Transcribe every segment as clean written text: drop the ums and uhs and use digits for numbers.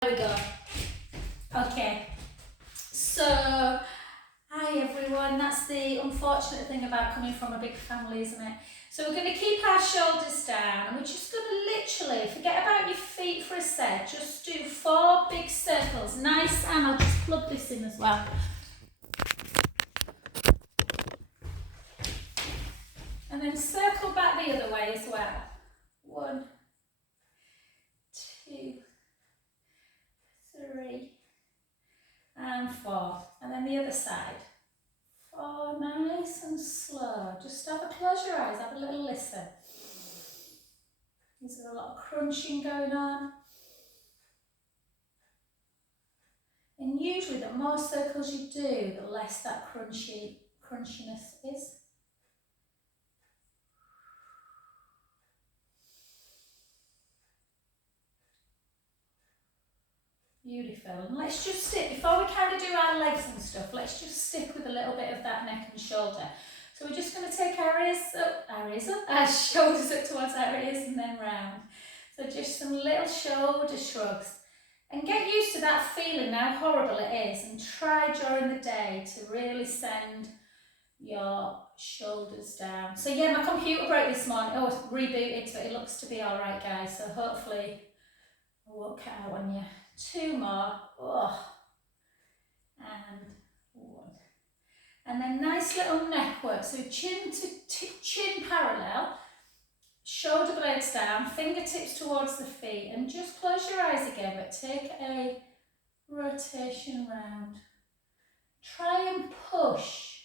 There we go. Okay, so hi everyone. That's the unfortunate thing about coming from a big family, isn't it? So we're going to keep our shoulders down and we're just going to literally forget about your feet for a sec. Just do 4 big circles. Nice, and I'll just plug this in as well. And then circle back the other way as well. 1, 2, 3, and 4. And then the other side. 4, nice and slow. Just close your eyes, have a little listen. Is there a lot of crunching going on? And usually the more circles you do, the less that crunchiness is. Beautiful. And let's just stick, before we kind of do our legs and stuff, let's just stick with a little bit of that neck and shoulder. So we're just going to take our shoulders up towards our ears and then round. So just some little shoulder shrugs. And get used to that feeling, how horrible it is, and try during the day to really send your shoulders down. So yeah, my computer broke this morning. Oh, it's rebooted, but it looks to be all right, guys. So hopefully I won't cut out on you. 2 more. Oh. And 1. And then nice little neck work. So chin to chin parallel. Shoulder blades down, fingertips towards the feet, and just close your eyes again, but take a rotation round. Try and push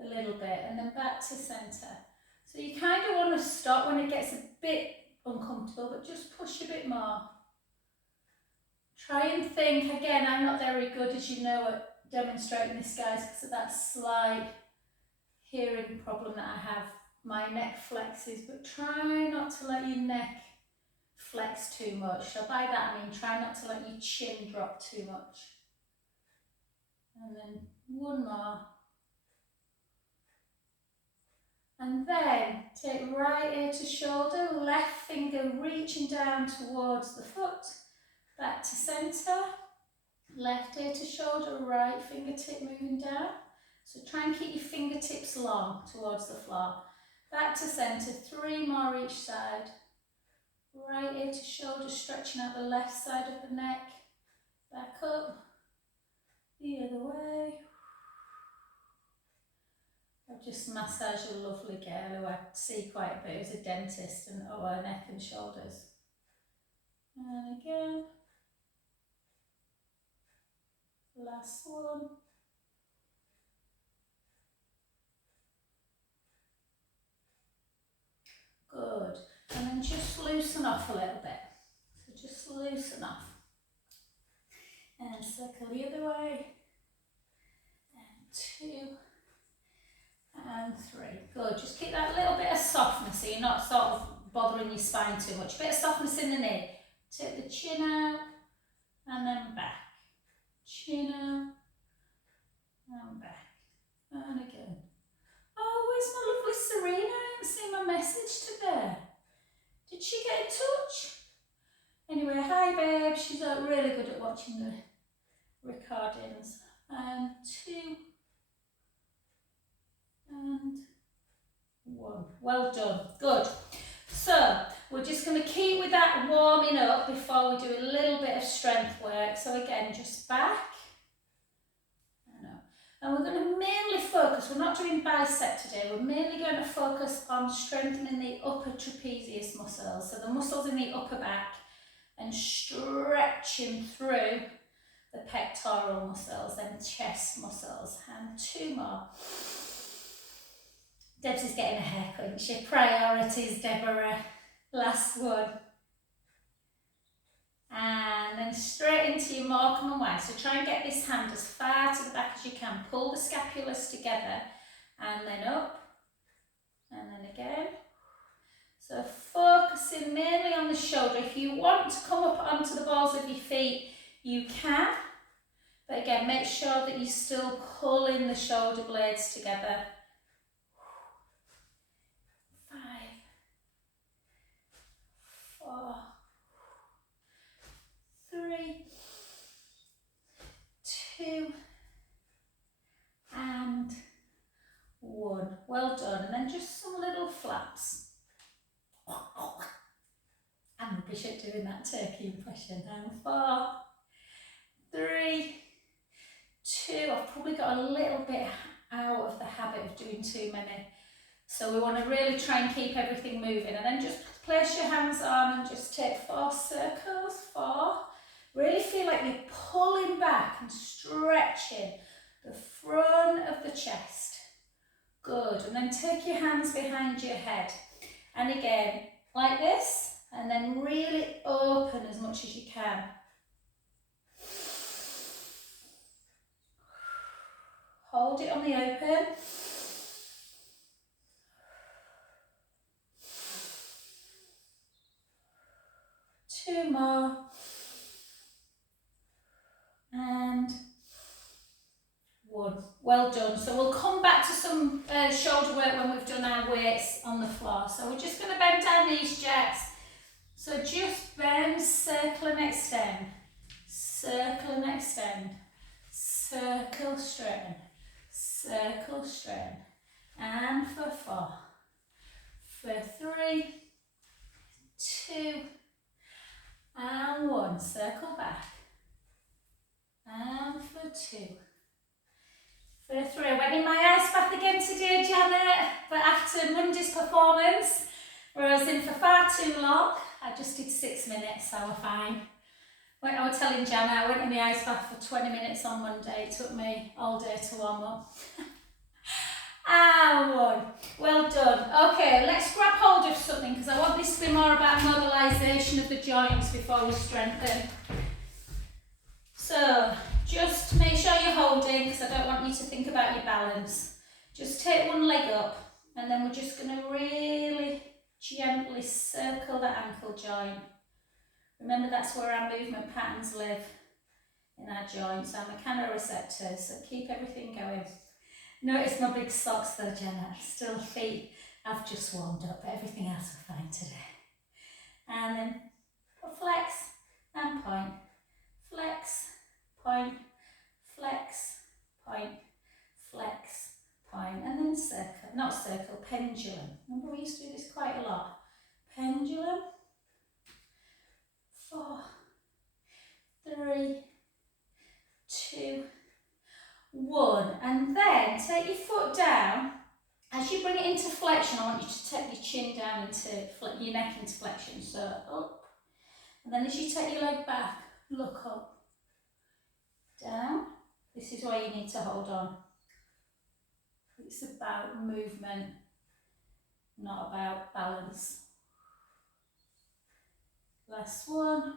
a little bit and then back to centre. So you kind of want to stop when it gets a bit uncomfortable, but just push a bit more. Try and think, again, I'm not very good, as you know, at demonstrating this, guys, because of that slight hearing problem that I have. My neck flexes, but try not to let your neck flex too much. So by that I mean try not to let your chin drop too much. And then 1 more. And then take right ear to shoulder, left finger reaching down towards the foot, back to centre, left ear to shoulder, right fingertip moving down. So try and keep your fingertips long towards the floor. Back to centre, 3 more each side. Right ear to shoulder, stretching out the left side of the neck. Back up, the other way. I've just massaged a lovely girl who I see quite a bit, who's a dentist, and her neck and shoulders. And again. Last one. Good. And then just loosen off a little bit. So just loosen off. And circle the other way. And 2. And 3. Good. Just keep that little bit of softness so you're not sort of bothering your spine too much. A bit of softness in the knee. Take the chin out and then back. Chin out and back. And again. Oh, where's my lovely Serena? I haven't seen my message today. Did she get in touch? Anyway, hi babe. She's really good at watching the recordings. And 2. And 1. Well done. Good. So we're just going to keep with that warming up before we do a little bit of strength work. So again, just back. And we're going to mainly focus, we're not doing bicep today, we're mainly going to focus on strengthening the upper trapezius muscles, so the muscles in the upper back, and stretching through the pectoral muscles and chest muscles. And 2 more. Debs is getting a haircut, isn't she? Priorities, Deborah. Last one. And then straight into your Morecambe and Wise. So try and get this hand as far to the back as you can. Pull the scapulas together and then up and then again. So focusing mainly on the shoulder. If you want to come up onto the balls of your feet, you can. But again, make sure that you're still pulling the shoulder blades together. 5, 4, 3, then just some little flaps. I'm rubbish at doing that turkey impression. And 4, 3, 2. I've probably got a little bit out of the habit of doing too many. So we want to really try and keep everything moving, and then just place your hands on and just take 4 circles. 4. Really feel like you're pulling back and stretching the front of the chest. Good. And then take your hands behind your head. And again, like this, and then really open as much as you can. Hold it on the open. Two more. And 1. Well done. So we'll come back to some shoulder work when we've done our weights on the floor. So we're just going to bend our knees, Jets. So just bend, circle and extend. Circle and extend. Circle, straighten. Circle, straighten. And for 4. For 3, 2, and 1. Circle back. And for 2. For 3. I went in my ice bath again today, Janet, but after Monday's performance, where I was in for far too long, I just did 6 minutes, so we're fine. I was telling Janet, I went in the ice bath for 20 minutes on Monday. It took me all day to warm up. And 1. Well done. Okay, let's grab hold of something, because I want this to be more about mobilisation of the joints before we strengthen. So, just make sure you're holding, because I don't want you to think about your balance. Just take one leg up, and then we're just going to really gently circle the ankle joint. Remember, that's where our movement patterns live, in our joints, our mechanoreceptors, so keep everything going. Notice my big socks though, Jenna. Still feet, I've just warmed up, but everything else we're fine today. And then flex and point. Flex, point, flex, point, flex, point, and then circle, not circle, pendulum. Remember we used to do this quite a lot. Pendulum, 4, 3, 2, 1, and then take your foot down. As you bring it into flexion, I want you to take your chin down into your neck into flexion. So up, and then as you take your leg back, look up, down. This is where you need to hold on. It's about movement, not about balance. Last one.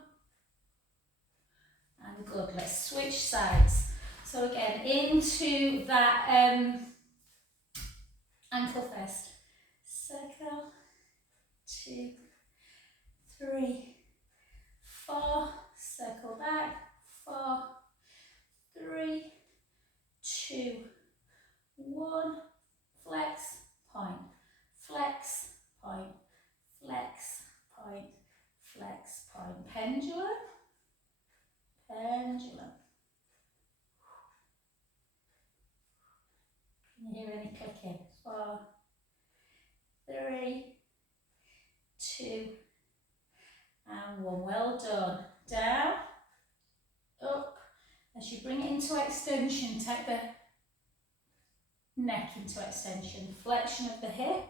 And good, let's switch sides. So again, into that ankle first. Circle, 2, 3, 4, circle back, 4, 3, 2, 1, flex, point, flex, point, flex, point, flex, point, pendulum, pendulum. Can you hear any clicking? 4, 3, 2, and 1. Well done. Down, up. As you bring it into extension, take the neck into extension. Flexion of the hip.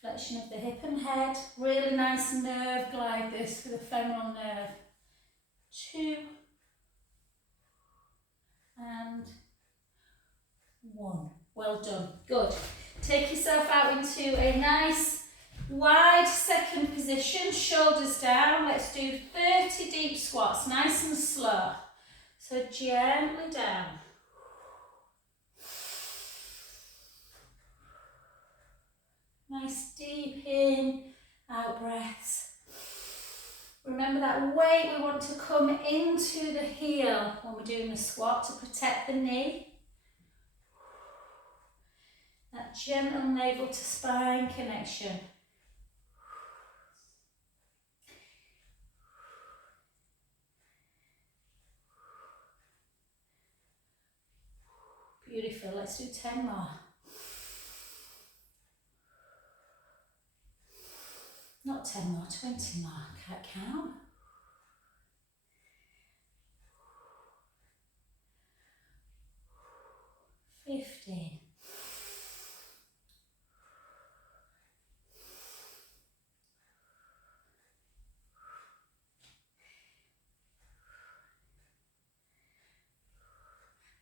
Flexion of the hip and head. Really nice nerve glide this for the femoral nerve. 2, and 1. Well done. Good. Take yourself out into a nice wide second position, shoulders down. Let's do 30 deep squats, nice and slow. So gently down. Nice deep in, out breaths. Remember that weight, we want to come into the heel when we're doing the squat to protect the knee. That gentle navel to spine connection. Beautiful. Let's do 10 more. Not 10 more, 20 more. Can't count. 15.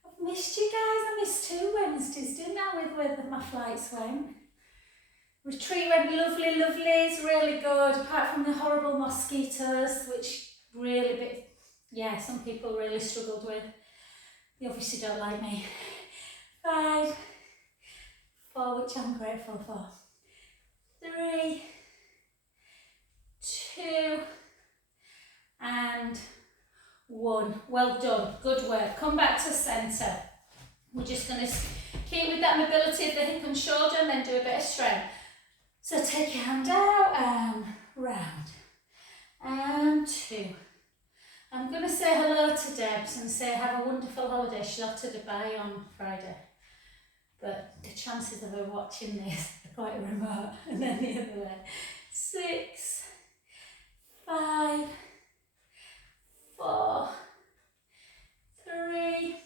I've missed you guys. I missed 2 Wednesdays, didn't I, with my flights went. Retreat went lovely, lovely. It's really good, apart from the horrible mosquitoes, which really, some people really struggled with. They obviously don't like me. 5, 4, which I'm grateful for. 3, 2, and 1. Well done. Good work. Come back to centre. We're just going to keep with that mobility of the hip and shoulder and then do a bit of strength. So take your hand out and round. And 2. I'm going to say hello to Debs and say have a wonderful holiday. She's off to Dubai on Friday. But the chances of her watching this are quite remote. And then the other way. 6, 5, 4, 3,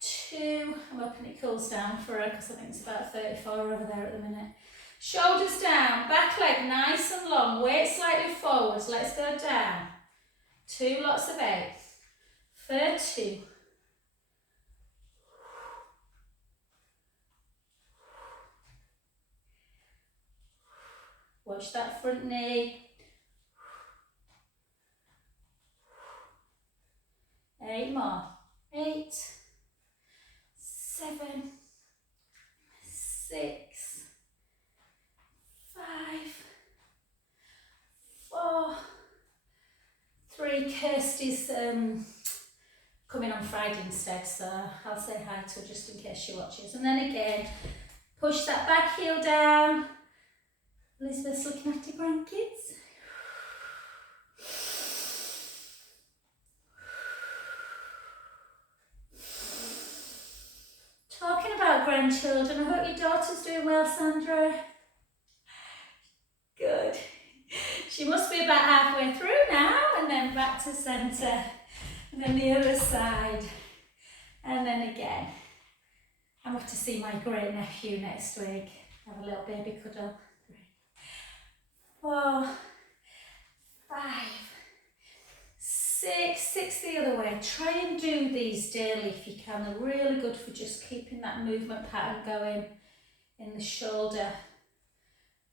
2. I'm hoping it cools down for her because I think it's about 34 over there at the minute. Shoulders down, back leg nice and long, weight slightly forwards. Let's go down. 2 lots of 8. For 2. Watch that front knee. 8 more. 8, 7, 6, 5, 4, 3. Kirsty's coming on Friday instead, so I'll say hi to her just in case she watches. And then again, push that back heel down. Elizabeth's looking after grandkids. Talking about grandchildren, I hope your daughter's doing well, Sandra. Good. She must be about halfway through now, and then back to centre, and then the other side, and then again. I'm off to see my great nephew next week. Have a little baby cuddle. 3, 4, 5, 6 the other way. Try and do these daily if you can. They're really good for just keeping that movement pattern going in the shoulder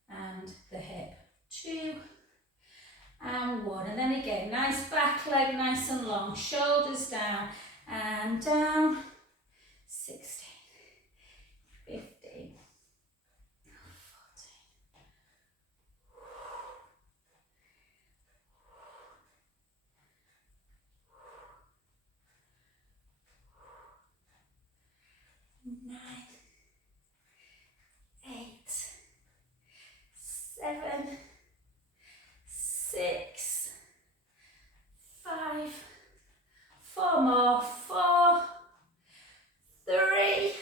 and the hip. 2 and 1. And then again, nice back leg, nice and long. Shoulders down and down. 16, 15, 9, 8, 7, 6, 5, 4 more. 4, 3,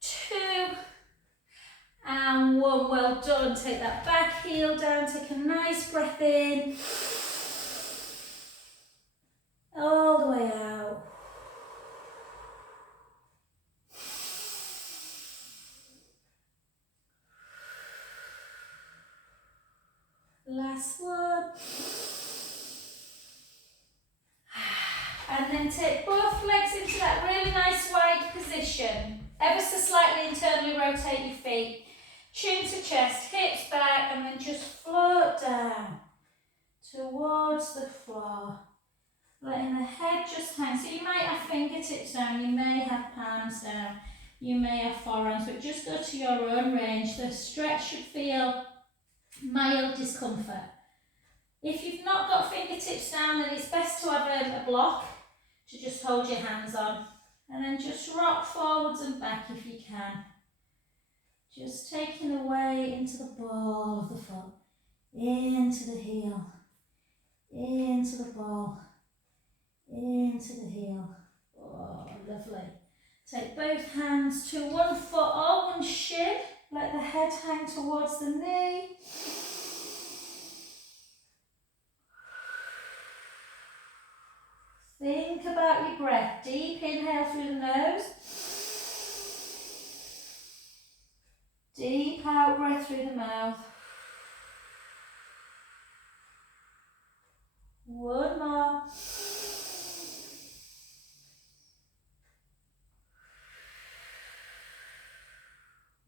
2, and 1. Well done. Take that back heel down. Take a nice breath in. All the way out. Last one. And then take both legs into that really nice wide position. Ever so slightly internally rotate your feet. Chin to chest, hips back, and then just float down towards the floor. Letting the head just hang. So you might have fingertips down, you may have palms down, you may have forearms, but just go to your own range. The stretch should feel mild discomfort. If you've not got fingertips down, then it's best to have a block to just hold your hands on. And then just rock forwards and back if you can. Just taking the weight into the ball of the foot, into the heel, into the ball, into the heel. Oh, lovely. Take both hands to one foot or one shin. Let the head hang towards the knee. Think about your breath. Deep inhale through the nose. Deep out breath through the mouth. One more.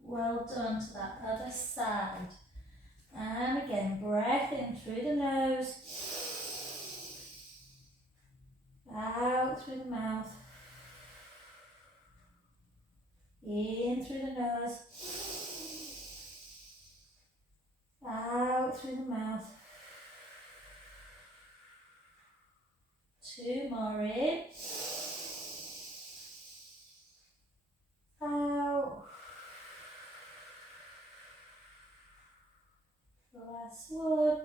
Well done to that other side. And again, breath in through the nose. Out through the mouth. In through the nose. Out through the mouth. Two more in. Out. Last one.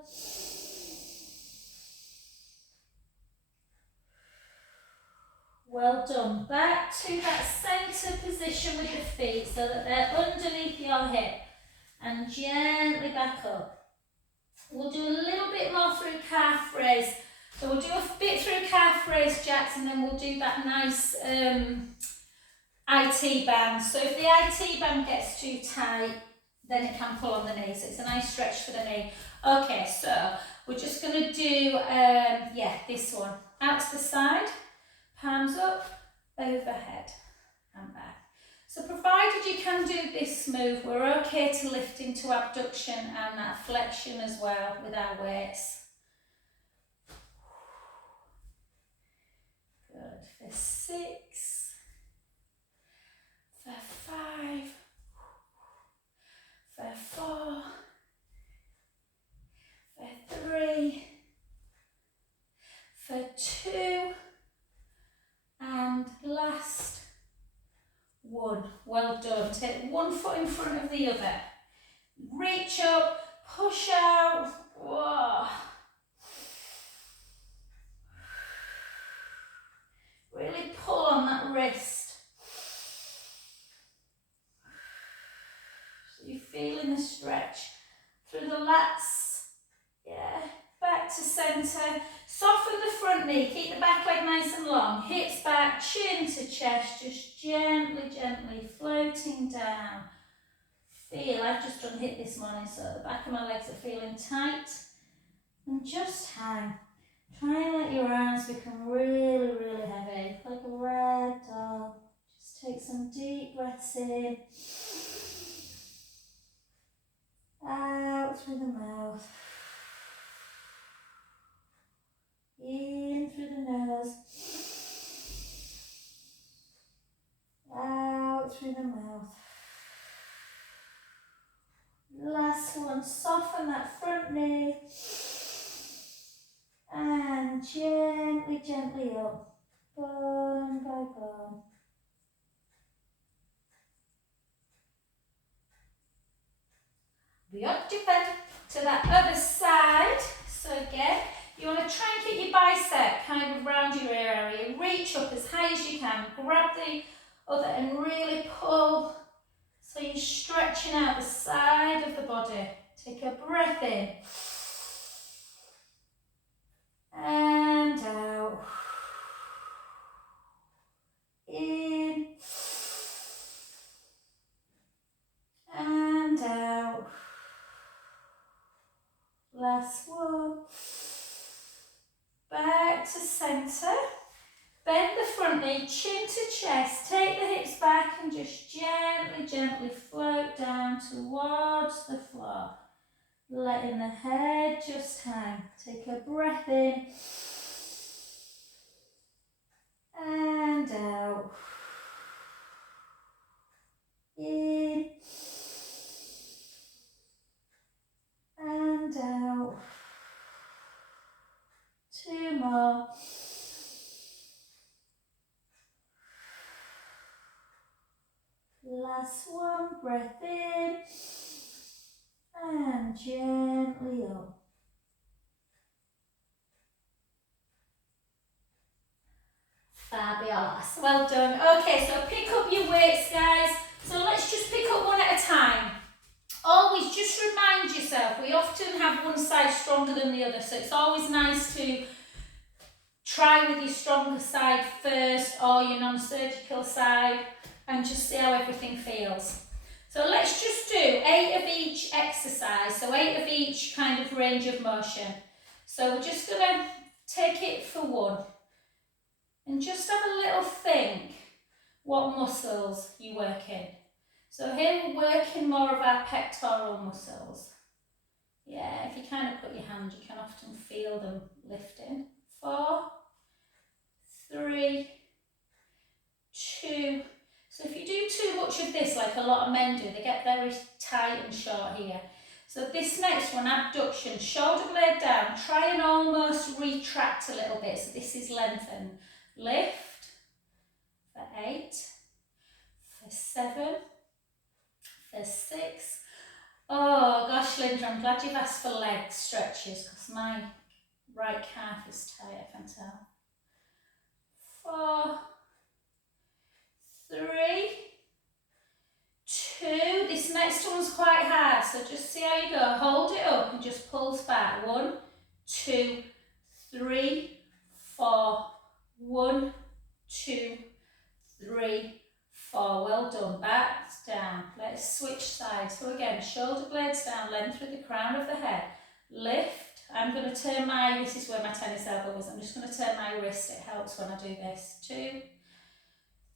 Well done. Back to that centre position with the feet so that they're underneath your hip. And gently back up. We'll do a little bit more through calf raise. So we'll do a bit through calf raise jacks and then we'll do that nice IT band. So if the IT band gets too tight, then it can pull on the knee. So it's a nice stretch for the knee. Okay, so we're just going to do, this one. Out to the side, palms up, overhead and back. So provided you can do this move, we're okay to lift into abduction and that flexion as well with our weights. Good. For 6, for 5, for 4, for 3, for 2, and last 1. Well done. Take one foot in front of the other. Reach up, push out. Whoa. Really pull on that wrist. So you're feeling the stretch through the lats. Yeah. Back to centre. Soften the front knee. Keep the back leg nice and long. Hips back, chin to chest. Just gently, gently floating down. Feel, I've just done HIIT this morning, so the back of my legs are feeling tight. And just hang. Try and let your arms become really, really heavy, like a rag doll. Just take some deep breaths in. Out through the mouth. In through the nose. Out through the mouth. Last one, soften that front knee. And gently, gently up, bone by bone. The occupant to that other side. So again, you want to try and keep your bicep kind of around your ear area. Reach up as high as you can. Grab the other and really pull. So you're stretching out the side of the body. Take a breath in. And out. In. And out. Last one. Back to centre. Bend the front knee, chin to chest. Take the hips back and just gently, gently float down towards the floor. Letting the head just hang. Take a breath in. And out. In. And out. 2 more. Last one, breath in. And gently up. Fabulous. Well done. Okay, so pick up your weights, guys. So let's just pick up one at a time. Always just remind yourself, we often have one side stronger than the other, so it's always nice to try with your stronger side first or your non-surgical side and just see how everything feels. So let's just do 8 of each exercise, so 8 of each kind of range of motion. So we're just going to take it for one and just have a little think what muscles you work in. So here we're working more of our pectoral muscles. Yeah, if you kind of put your hand, you can often feel them lifting. 4, 3, 2. So if you do too much of this, like a lot of men do, they get very tight and short here. So this next one, abduction, shoulder blade down, try and almost retract a little bit. So this is lengthen. Lift for 8, for 7, for 6. Oh gosh, Linda, I'm glad you've asked for leg stretches because my right calf is tight, I can tell. 4, 3, 2. This next one's quite hard, so just see how you go. Hold it up and just pulse back. 1, 2, 3, 4. 1, 2, 3, 4. Well done. Back, down. Let's switch sides. So again, shoulder blades down, length through the crown of the head. Lift. I'm going to turn my, this is where my tennis elbow is, I'm just going to turn my wrist. It helps when I do this. 2,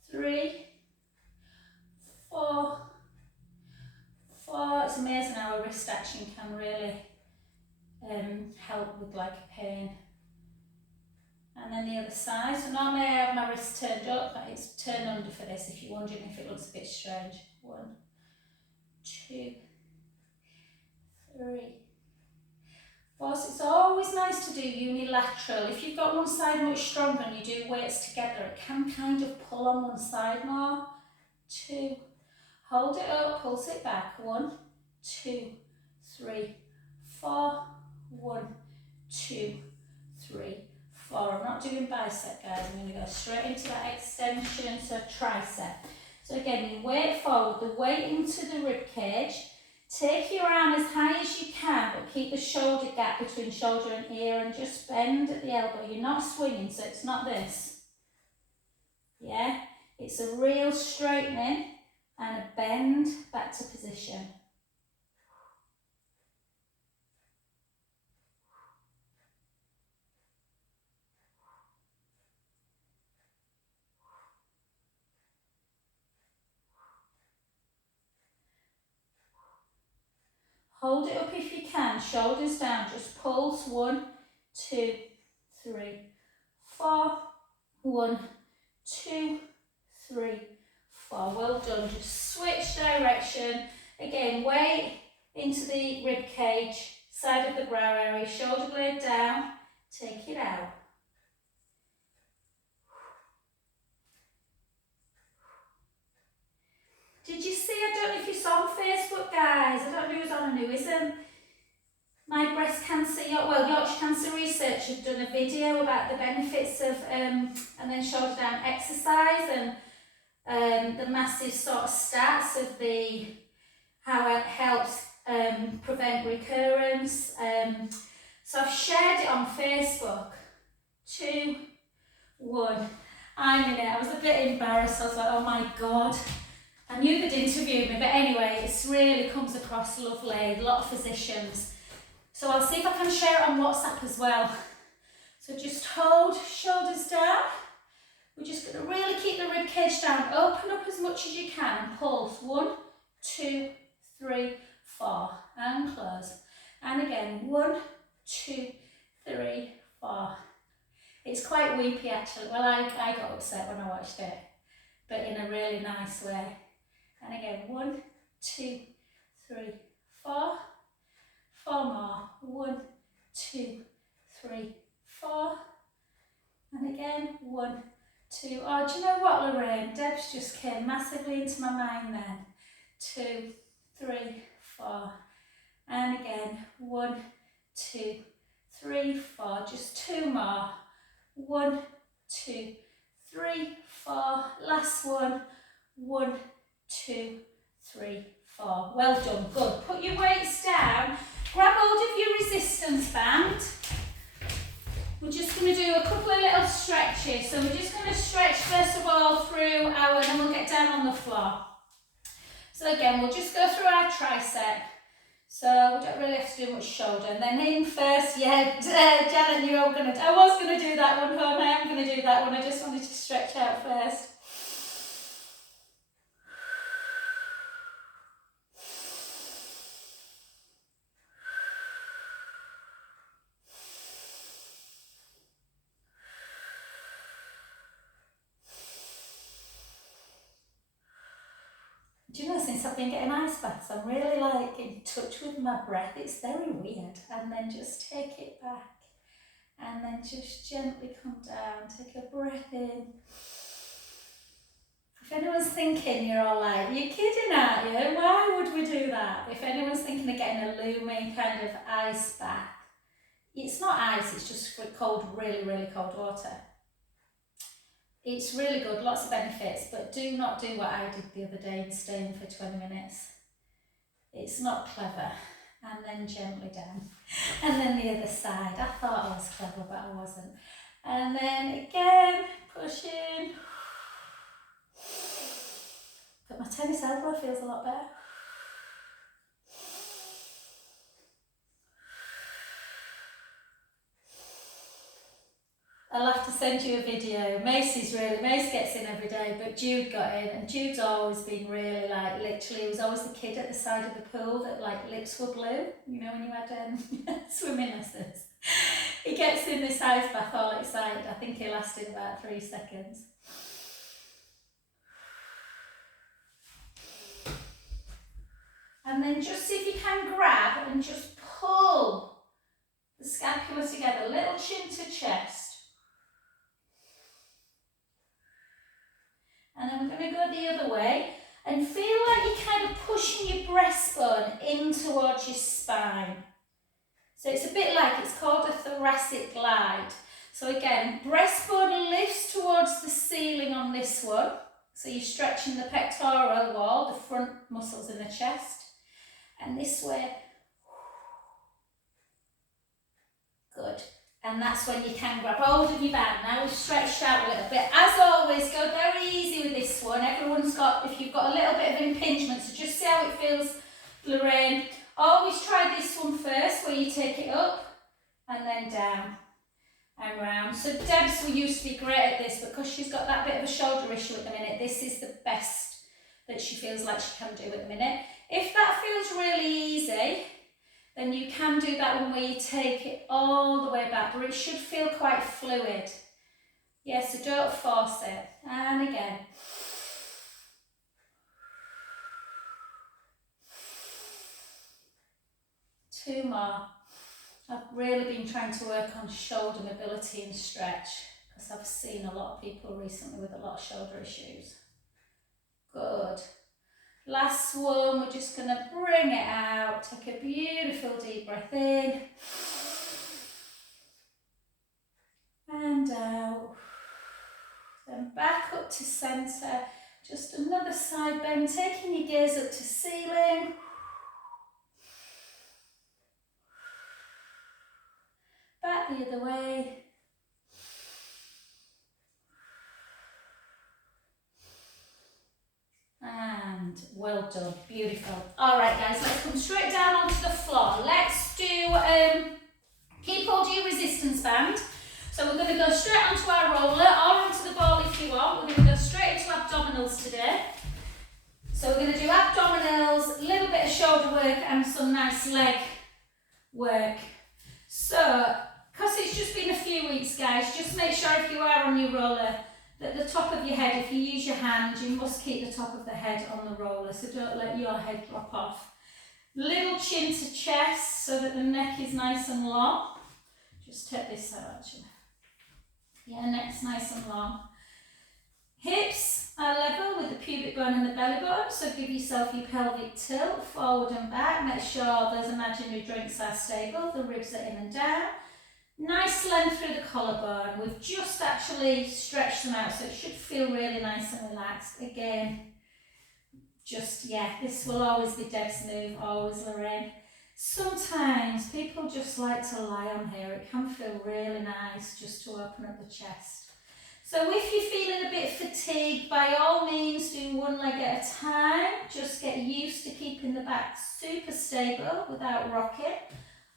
3, 4, 4. It's amazing how a wrist action can really help with like a pain. And then the other side. So normally I have my wrist turned up, but it's turned under for this if you're wondering if it looks a bit strange. 1, 2, 3, 4. So it's always nice to do unilateral. If you've got one side much stronger and you do weights together, it can kind of pull on one side more. 2. Hold it up, pulse it back. 1, 2, 3, 4. 1, 2, 3, 4. I'm not doing bicep, guys. I'm going to go straight into that extension, so tricep. So again, you weight forward, the weight into the rib cage. Take your arm as high as you can, but keep the shoulder gap between shoulder and ear and just bend at the elbow. You're not swinging, so it's not this. Yeah? It's a real straightening and a bend back to position. Hold it up if you can, shoulders down, just pulse. 1, 2, 3, 4. 1, 2, 3, 4. Well done. Just switch direction. Again, weight into the rib cage, side of the brow area, shoulder blade down, take it out. Did you see, I don't know if you saw on Facebook, guys, I don't know who's on and who isn't. My breast cancer, well, Yorkshire Cancer Research have done a video about the benefits of and then shoulder down exercise and the massive sort of stats of how it helps prevent recurrence. So I've shared it on Facebook. 2, 1. I'm in it. I was a bit embarrassed. I was like, oh my God. I knew they'd interviewed me, but anyway, it really comes across lovely. A lot of physicians. So I'll see if I can share it on WhatsApp as well. So just hold shoulders down. We're just going to really keep the rib cage down. Open up as much as you can and pulse. 1, 2, 3, 4. And close. And again, 1, 2, 3, 4. It's quite weepy actually. Well, I got upset when I watched it, but in a really nice way. And again, 1, 2, 3, 4. 4 more. 1, 2, 3, 4. And again, 1, 2. Oh, do you know what, Lorraine? Deb's just came massively into my mind then. 2, 3, 4. And again, 1, 2, 3, 4. Just 2 more. 1, 2, 3, 4. Last one. 1, 2, 3, 4. Well done, good. Put your weights down. Grab hold of your resistance band. We're just going to do a couple of little stretches. So we're just going to stretch first of all through our, and then we'll get down on the floor. So again, we'll just go through our tricep. So we don't really have to do much shoulder. And then in first, yeah, Janet knew I was going to do that one, hon. I am going to do that one. I just wanted to stretch out first. Do you know, since I've been getting ice baths, I'm really like in touch with my breath. It's very weird. And then just take it back. And then just gently come down. Take a breath in. If anyone's thinking, you're all like, you're kidding, aren't you? Why would we do that? If anyone's thinking of getting a looming kind of ice bath, it's not ice, it's just for cold, really, really cold water. It's really good, lots of benefits, but do not do what I did the other day and stay in for 20 minutes. It's not clever. And then gently down. And then the other side. I thought I was clever, but I wasn't. And then again, push in. But my tennis elbow feels a lot better. I'll have to send you a video. Mace gets in every day, but Jude got in, and Jude's always been really like, literally, he was always the kid at the side of the pool that like lips were blue, you know, when you had swimming lessons. He gets in this ice bath all excited. I think he lasted about 3 seconds. And then just see if you can grab and just pull the scapula together, little chin to chest. And then we're going to go the other way and feel like you're kind of pushing your breastbone in towards your spine. So it's a bit like, it's called a thoracic glide. So again, breastbone lifts towards the ceiling on this one. So you're stretching the pectoral wall, the front muscles in the chest. And this way, good. And that's when you can grab hold of your band. Now we've stretched out a little bit. As always, go very easy with this one. Everyone's got, if you've got a little bit of impingement, so just see how it feels, Lorraine. Always try this one first, where you take it up and then down and round. So Debs used to be great at this, but because she's got that bit of a shoulder issue at the minute, this is the best that she feels like she can do at the minute. If that feels really easy, then you can do that one where you take it all the way back, but it should feel quite fluid. Yeah, so don't force it. And again. Two more. I've really been trying to work on shoulder mobility and stretch, because I've seen a lot of people recently with a lot of shoulder issues. Good. Last one, we're just going to bring it out. Take a beautiful deep breath in. And out. Then back up to centre. Just another side bend, taking your gaze up to ceiling. Back the other way. And well done, beautiful. All right guys, let's come straight down onto the floor. Let's do, keep hold of your resistance band. So we're going to go straight onto our roller or onto the ball if you want. We're going to go straight into abdominals today. So we're going to do abdominals, a little bit of shoulder work and some nice leg work. So, because it's just been a few weeks guys, just make sure if you are on your roller, at the top of your head, if you use your hand, you must keep the top of the head on the roller, so don't let your head drop off. Little chin to chest so that the neck is nice and long. Just take this out actually. Yeah, neck's nice and long. Hips are level with the pubic bone and the belly button, so give yourself your pelvic tilt forward and back. Make sure those imaginary joints are stable, the ribs are in and down. Nice length through the collarbone. We've just actually actually stretch them out, so it should feel really nice and relaxed. Again, just, yeah, this will always be dead smooth, always, Lorraine. Sometimes people just like to lie on here. It can feel really nice just to open up the chest. So if you're feeling a bit fatigued, by all means do one leg at a time. Just get used to keeping the back super stable without rocking.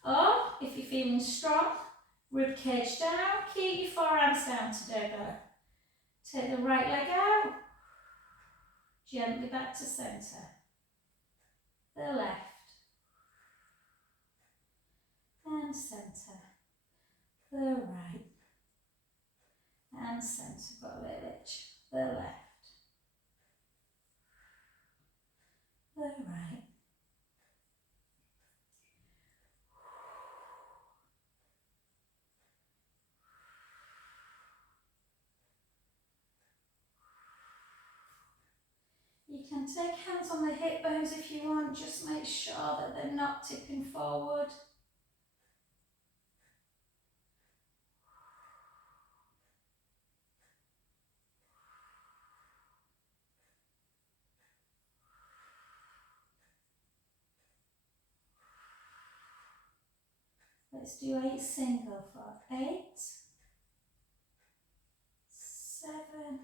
Or if you're feeling strong, rib cage down, keep your forearms down together. Take the right leg out, gently back to centre. The left and centre. The right and centre. Got a little itch. The left. The right. You can take hands on the hip bones if you want, just make sure that they're not tipping forward. Let's do 8 single for 8, 7,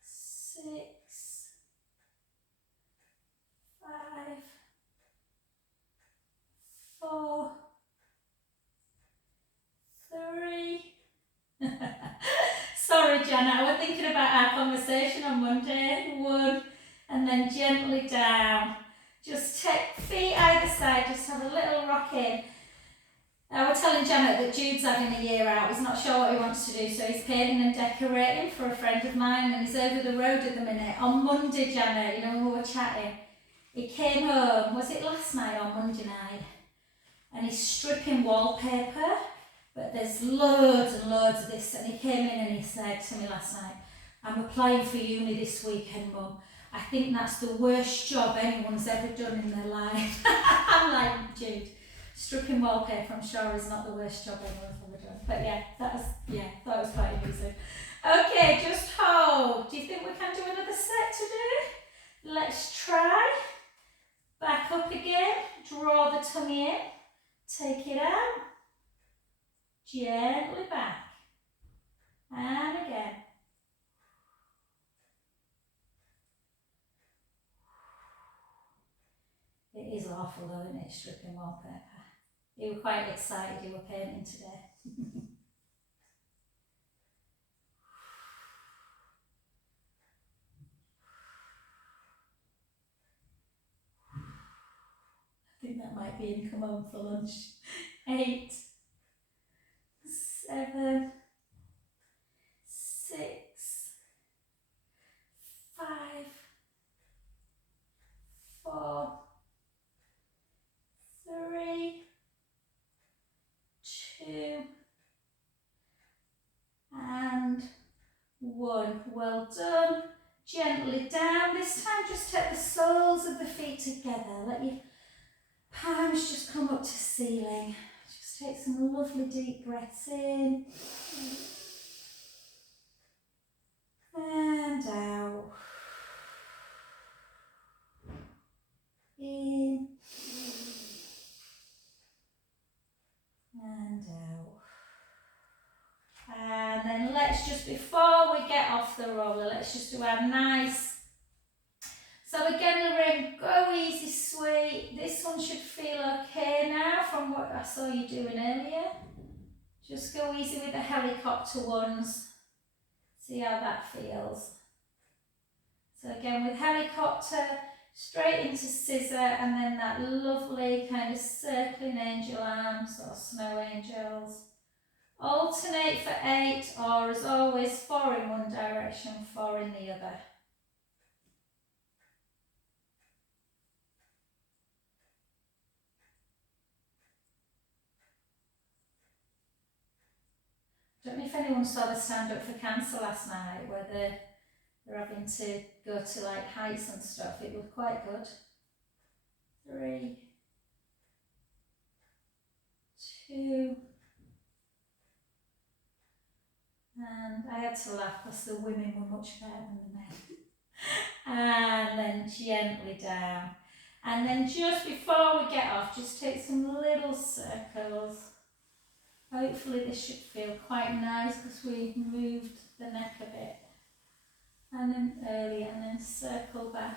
6, 5, 4, 3. Sorry, Janet, I was thinking about our conversation on Monday. 1, and then gently down. Just take feet either side, just have a little rock in. I was telling Janet that Jude's having a year out. He's not sure what he wants to do, so he's painting and decorating for a friend of mine, and he's over the road at the minute. On Monday, Janet, when we were chatting, he came home, was it last night or Monday night? And he's stripping wallpaper, but there's loads and loads of this, and he came in and he said to me last night, I'm applying for uni this weekend, Mum. I think that's the worst job anyone's ever done in their life. I'm like, Jude, stripping wallpaper, I'm sure is not the worst job anyone's ever done. But yeah, that was quite amusing. Okay, just hold. Do you think we can do another set today? Let's try. Back up again, draw the tummy in, take it out, gently back, and again. It is awful though, isn't it, stripping wallpaper? You were quite excited you were painting today. I think that might be in come home for lunch. 8, 7, 6, 5, 4, 3, 2, and 1. Well done. Gently down. This time just take the soles of the feet together. Let your palms just come up to ceiling. Just take some lovely deep breaths in. And out. In. And out. And then let's just, before we get off the roller, let's just do our nice. So again, Lorraine, go easy, sweet. This one should feel okay now from what I saw you doing earlier. Just go easy with the helicopter ones. See how that feels. So again, with helicopter, straight into scissor, and then that lovely kind of circling angel arms or snow angels. Alternate for 8, or as always, 4 in one direction, 4 in the other. I don't know if anyone saw the Stand Up for Cancer last night, where they're having to go to like heights and stuff. It was quite good. 3, 2, And I had to laugh because the women were much better than the men. And then gently down. And then just before we get off, just take some little circles. Hopefully this should feel quite nice because we've moved the neck a bit. And then earlier, and then circle back.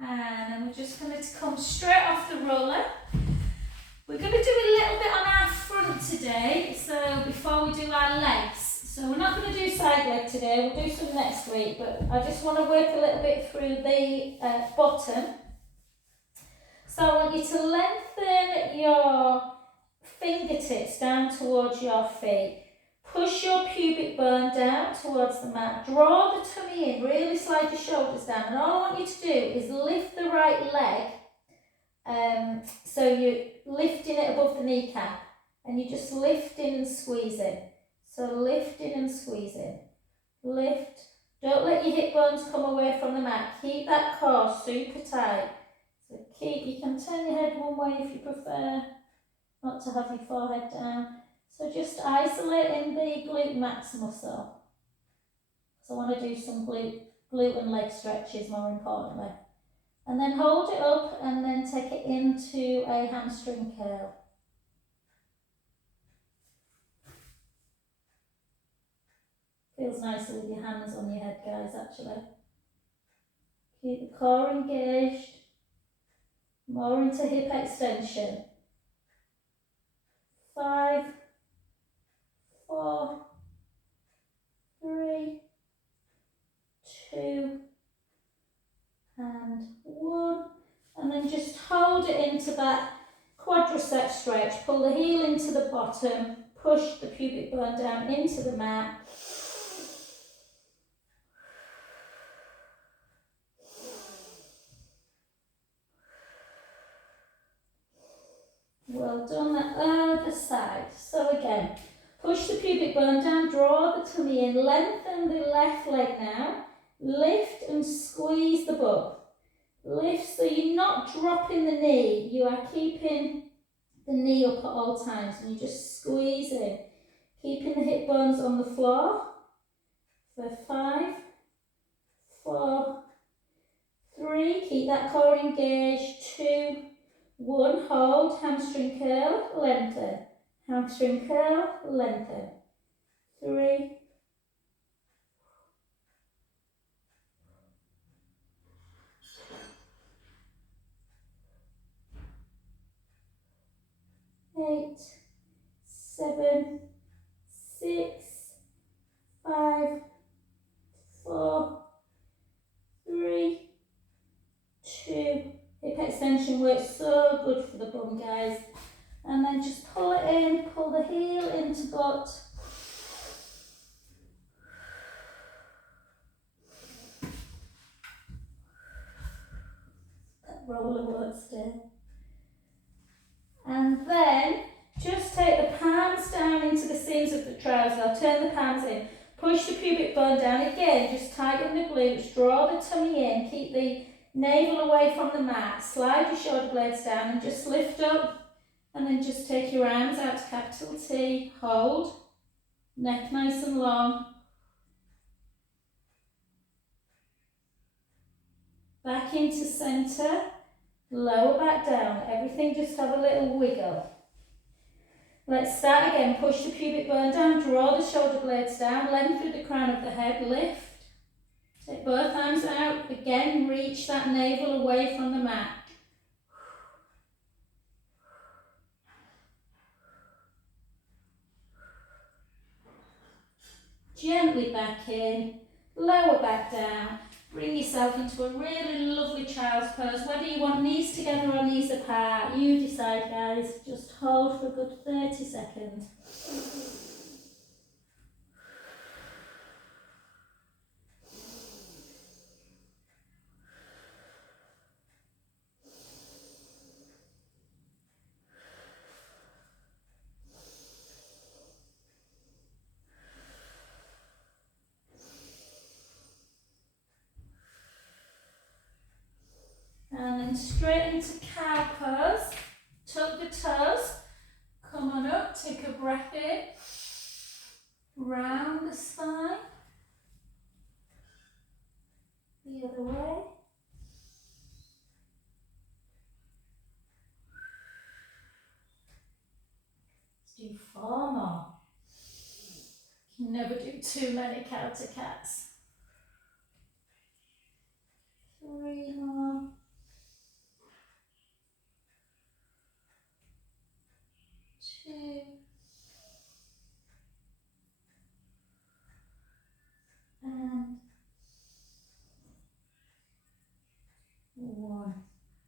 And then we're just going to come straight off the roller. We're going to do a little bit on our front today, so before we do our legs. So we're not going to do side leg today, we'll do some next week, but I just want to work a little bit through the bottom. So I want you to lengthen your fingertips down towards your feet. Push your pubic bone down towards the mat. Draw the tummy in, really slide your shoulders down. And all I want you to do is lift the right leg. So you're lifting it above the kneecap. And you're just lifting and squeezing. So lifting and squeezing. Lift. Don't let your hip bones come away from the mat. Keep that core super tight. So you can turn your head one way if you prefer. Not to have your forehead down. So just isolating the glute max muscle. So I want to do some glute and leg stretches more importantly. And then hold it up and then take it into a hamstring curl. Feels nicer with your hands on your head, guys, actually. Keep the core engaged. More into hip extension. 5, 4, 3, 2, and 1. And then just hold it into that quadricep stretch. Pull the heel into the bottom. Push the pubic bone down into the mat. Well done, the other side. So again, push the pubic bone down, draw the tummy in, lengthen the left leg now, lift and squeeze the butt. Lift so you're not dropping the knee, you are keeping the knee up at all times and you're just squeezing, keeping the hip bones on the floor for 5, 4, 3, keep that core engaged, 2, 1, hold, hamstring curl, lengthen, hamstring curl, lengthen, 3, 8, 7, 6, 5, 4, 3, 2. Hip extension works so good for the bum, guys. And then just pull it in, pull the heel into butt. That roller works still. And then just take the palms down into the seams of the trouser. Turn the palms in. Push the pubic bone down again. Just tighten the glutes. Draw the tummy in. Keep the navel away from the mat. Slide your shoulder blades down and just lift up. And then just take your arms out to capital T. Hold. Neck nice and long. Back into centre. Lower back down. Everything just have a little wiggle. Let's start again. Push the pubic bone down. Draw the shoulder blades down. Lengthen the crown of the head. Lift. Take both arms out. Again, reach that navel away from the mat. Gently back in. Lower back down. Bring yourself into a really lovely child's pose. Whether you want knees together or knees apart, you decide, guys. Just hold for a good 30 seconds. And then straight into cow pose. Tuck the toes. more. You never do too many counter cats. 3 more. 2. And 1.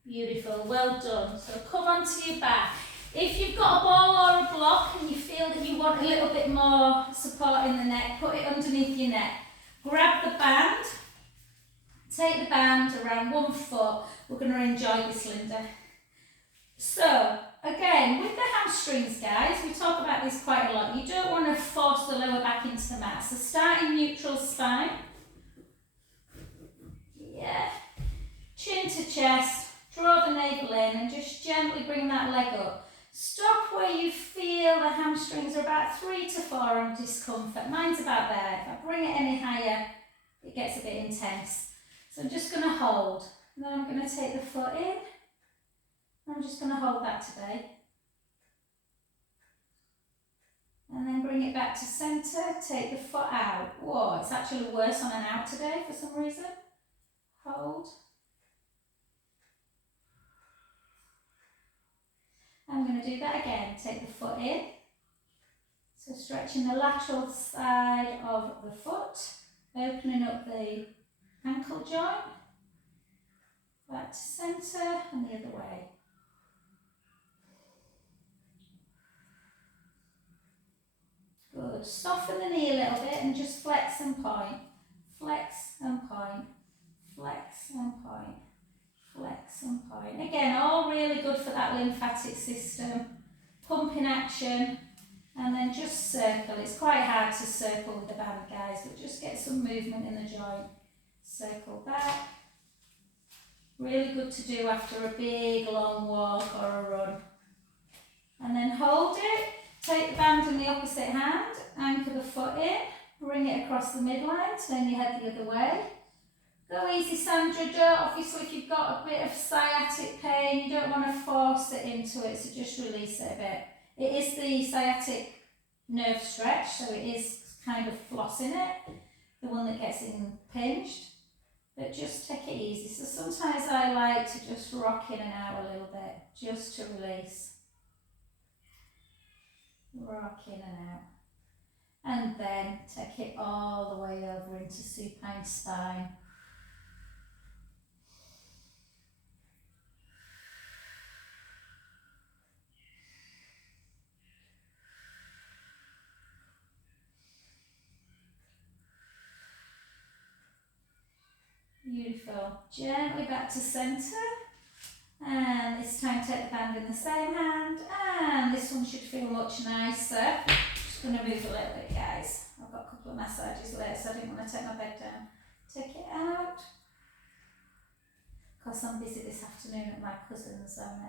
Beautiful, well done. So come onto your back. If you've got a ball or a block and you feel that you want a little bit more support in the neck, put it underneath your neck. Grab the band, take the band around 1 foot. We're going to enjoy this, Linda. So, again, with the hamstrings, guys, we talk about this quite a lot. You don't want to force the lower back into the mat. So start in neutral spine. Yeah. Chin to chest, draw the navel in and just gently bring that leg up. Stop where you feel the hamstrings are about 3 to 4 on discomfort. Mine's about there. If I bring it any higher, it gets a bit intense. So I'm just going to hold. And then I'm going to take the foot in. I'm just going to hold that today. And then bring it back to centre, take the foot out. Whoa, it's actually worse on an out today for some reason. Hold. I'm going to do that again. Take the foot in. So stretching the lateral side of the foot, opening up the ankle joint, back to centre and the other way. Good. Soften the knee a little bit and just flex and point. Flex and point. Flex and point. Flex and point. Again, all really good for that lymphatic system. Pumping action. And then just circle. It's quite hard to circle with the band, guys, but just get some movement in the joint. Circle back. Really good to do after a big long walk or a run. And then hold it. Take the band in the opposite hand, anchor the foot in, bring it across the midline, turn your head the other way. Go easy, Sandra. Obviously, if you've got a bit of sciatic pain, you don't want to force it into it, so just release it a bit. It is the sciatic nerve stretch, so it is kind of flossing it, the one that gets impinged. But just take it easy. So sometimes I like to just rock in and out a little bit, just to release. Rock in and out. And then take it all the way over into supine spine. Beautiful. Gently back to centre. And this time take the band in the same hand. And this one should feel much nicer. Just going to move a little bit, guys. I've got a couple of massages later, so I didn't want to take my bed down. Take it out. Of course, I'm busy this afternoon at my cousin's. I'm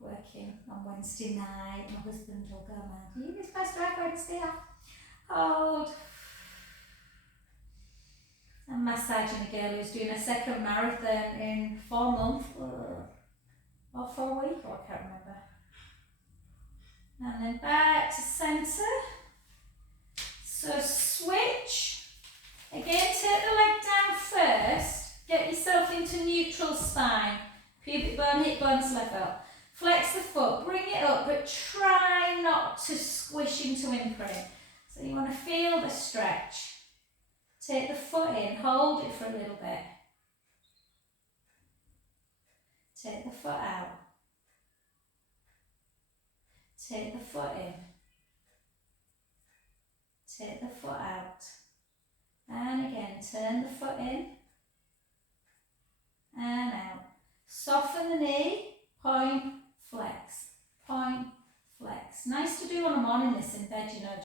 working on Wednesday night. My husband will go mad. Are you supposed to have Wednesday off? Hold. I'm massaging a girl who's doing a second marathon in 4 months. Or 4 weeks, or I can't remember. And then back to centre. So switch. Again, take the leg down first. Get yourself into neutral spine. Pubic bone, hip bones level. Flex the foot, bring it up, but try not to squish into imprint. So you want to feel the stretch. Take the foot in, hold it for a little bit. Take the foot out. Take the foot in. Take the foot out. And again, turn the foot in. And out. Soften the knee, point, flex. Point, flex. Nice to do on a morning this in bed, you know,